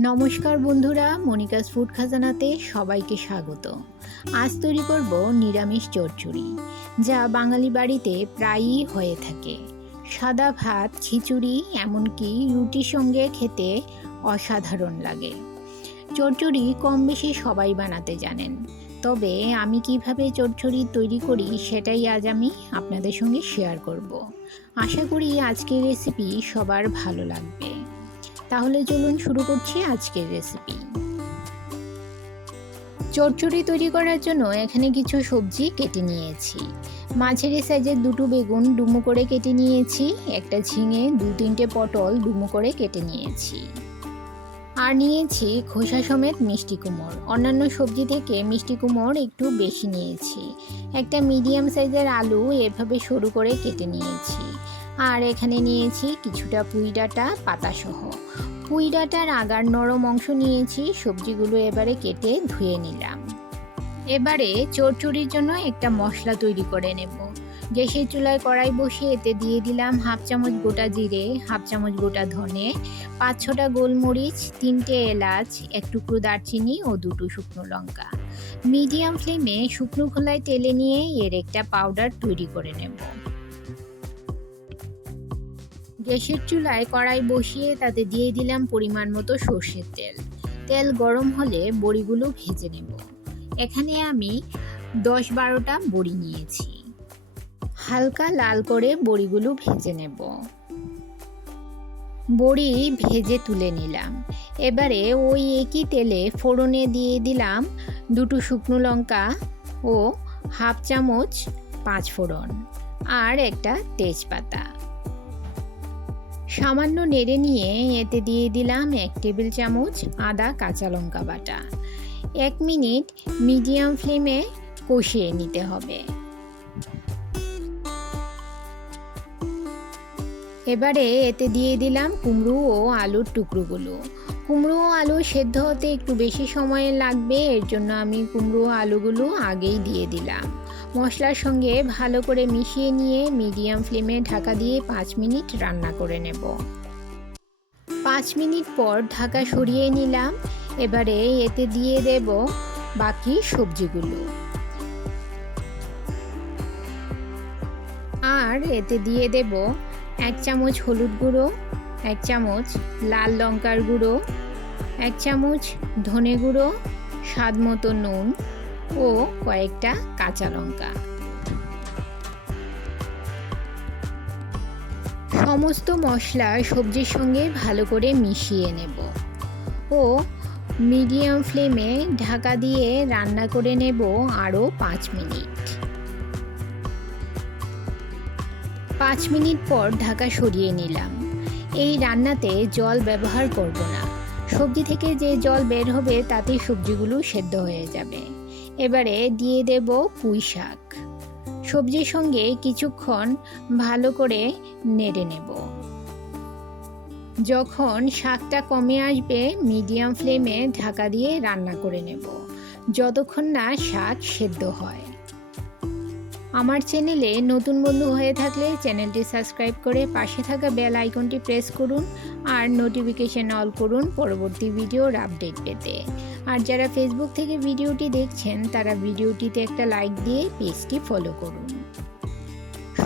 নমস্কার বন্ধুরা, Monica's food খাজানাতে সবাইকে স্বাগত। আজ তৈরি করব নিরামিষ চচ্চড়ি যা বাঙালি বাড়িতে প্রায়ই হয়ে থাকে। সাদা ভাত, খিচুড়ি, এমনকি রুটির সঙ্গে খেতে অসাধারণ লাগে। চচ্চড়ি কম বেশি সবাই বানাতে জানেন। তবে আমি কীভাবে চচ্চড়ি তৈরি করি সেটাই আজ আমি আপনাদের সঙ্গে শেয়ার করব। আশা করি আজকের রেসিপি সবার ভালো লাগবে। তাহলে চলুন শুরু করছি আজকের রেসিপি চচ্চড়ি তৈরি করার জন্য এখানে কিছু সবজি কেটে নিয়েছি। মাঝারি সাইজের দুটো বেগুন ডুমো করে কেটে নিয়েছি, একটা ঝিঙে দু তিনটে পটল ডুমো করে কেটে নিয়েছি। আর নিয়েছি খোসা সমেত মিষ্টি কুমড়। অন্যান্য সবজি থেকে মিষ্টি কুমড় একটু বেশি নিয়েছি। একটা মিডিয়াম সাইজের আলু এভাবে সরু করে কেটে নিয়েছি। আর এখানে নিয়েছি কিছুটা পুঁই ডাঁটা, পাতাসহ। পুঁই ডাঁটার আগার নরম অংশ নিয়েছি, সবজিগুলো এবারে কেটে ধুয়ে নিলাম। এবারে চচ্চড়ির জন্য একটা মশলা তৈরি করে নেব। গ্যাসের চুলায় কড়াই বসিয়ে এতে দিয়ে দিলাম হাফ চামচ গোটা জিরে, হাফ চামচ গোটা ধনে, পাঁচ ছটা গোলমরিচ, তিনটে এলাচ, এক টুকরো দারচিনি ও দুটো শুকনো লঙ্কা। মিডিয়াম ফ্লেমে শুকনো খোলায় তেলে নিয়ে এর একটা পাউডার তৈরি করে নেব। গ্যাসের চুলায় কড়াই বসিয়ে তাতে দিয়ে দিলাম পরিমাণ মতো সর্ষের তেল। তেল গরম হলে বড়িগুলো ভেজে নেব। এখানে আমি দশ বারোটা বড়ি নিয়েছি। হালকা লাল করে বড়িগুলো ভেজে নেব। বড়ি ভেজে তুলে নিলাম। এবারে ওই একই তেলে ফোড়নে দিয়ে দিলাম দুটো শুকনো লঙ্কা ও হাফ চামচ পাঁচ ফোড়ন আর একটা তেজপাতা। সামান্য নেড়ে নিয়ে এতে দিয়ে দিলাম এক টেবিল চামচ আদা কাঁচা লঙ্কা বাটা। এক মিনিট মিডিয়াম ফ্লেমে কষিয়ে নিতে হবে। এবারে এতে দিয়ে দিলাম কুমড়ো ও আলুর টুকরোগুলো। কুমড়ো ও আলু সেদ্ধ হতে একটু বেশি সময় লাগবে, এর জন্য আমি কুমড়ো আলুগুলো আগেই দিয়ে দিলাম। মশলার সঙ্গে ভালো করে মিশিয়ে নিয়ে মিডিয়াম ফ্লেমে ঢাকা দিয়ে পাঁচ মিনিট রান্না করে নেব। পাঁচ মিনিট পর ঢাকা সরিয়ে নিলাম। এবারে এতে দিয়ে দেব বাকি সবজিগুলো। আর এতে দিয়ে দেব এক চামচ হলুদ গুঁড়ো, এক চামচ লাল লঙ্কার গুঁড়ো, এক চামচ ধনে গুঁড়ো, স্বাদ মতো নুন ও কয়েকটা কাঁচা লঙ্কা। সমস্ত মশলা সবজির সঙ্গে ভালো করে মিশিয়ে নেব। ও মিডিয়াম ফ্লেমে ঢাকা দিয়ে রান্না করে নেব আরও পাঁচ মিনিট। পাঁচ মিনিট পর ঢাকা সরিয়ে নিলাম। এই রান্নাতে জল ব্যবহার করব না। সবজি থেকে যে জল বের হবে তাতেই সবজিগুলো সেদ্ধ হয়ে যাবে। এবারে দিয়ে দেব পুঁই শাক। সবজির সঙ্গে কিছুক্ষণ ভালো করে নেড়ে নেব। যখন শাকটা কমে আসবে, মিডিয়াম ফ্লেমে ঢাকা দিয়ে রান্না করে নেব। যতক্ষণ না শাক সেদ্ধ হয়। আমার চ্যানেলে নতুন বন্ধু হয়ে থাকলে চ্যানেলটি সাবস্ক্রাইব করে পাশে থাকা বেল আইকনটি প্রেস করুন আর নোটিফিকেশন অল করুন পরবর্তী ভিডিওর আপডেট পেতে। আর যারা ফেসবুক থেকে ভিডিওটি দেখছেন, তারা ভিডিওটিতে একটা লাইক দিয়ে পেজটি ফলো করুন।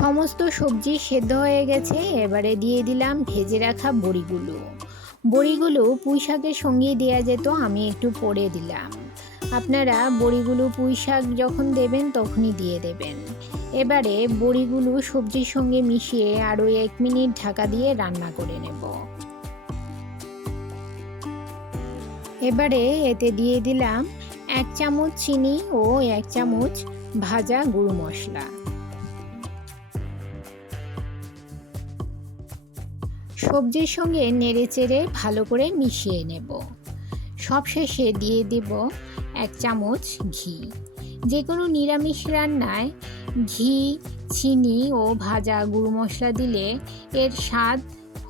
সমস্ত সবজি সেদ্ধ হয়ে গেছে, এবারে দিয়ে দিলাম ভেজে রাখা বড়িগুলো। বড়িগুলো পুঁই শাকের সঙ্গে দেওয়া যেত, আমি একটু পরে দিলাম। আপনারা বড়িগুলো পুঁই শাক যখন দেবেন তখনই দিয়ে দেবেন। এবারে বড়িগুলো সবজির সঙ্গে মিশিয়ে আরও এক মিনিট ঢাকা দিয়ে রান্না করে নেব। এবারে এতে দিয়ে দিলাম এক চামচ চিনি ও এক চামচ ভাজা গুঁড়ো মশলা। সবজির সঙ্গে নেড়ে চেড়ে ভালো করে মিশিয়ে নেব। সবশেষে দিয়ে দেব এক চামচ ঘি। যে কোনো নিরামিষ রান্নায় ঘি, চিনি ও ভাজা গুঁড়ো মশলা দিলে এর স্বাদ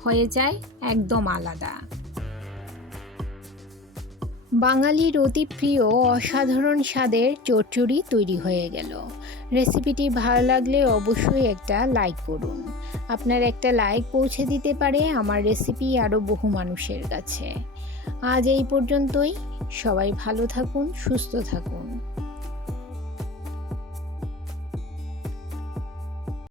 হয়ে যায় একদম আলাদা। বাঙালির অতি প্রিয় অসাধারণ স্বাদের চচ্চড়ি তৈরি হয়ে গেল। রেসিপিটি ভালো লাগলে অবশ্যই একটা লাইক করুন। আপনার একটা লাইক পৌঁছে দিতে পারে আমার রেসিপি আরও বহু মানুষের কাছে। আজ এই পর্যন্তই। সবাই ভালো থাকুন, সুস্থ থাকুন।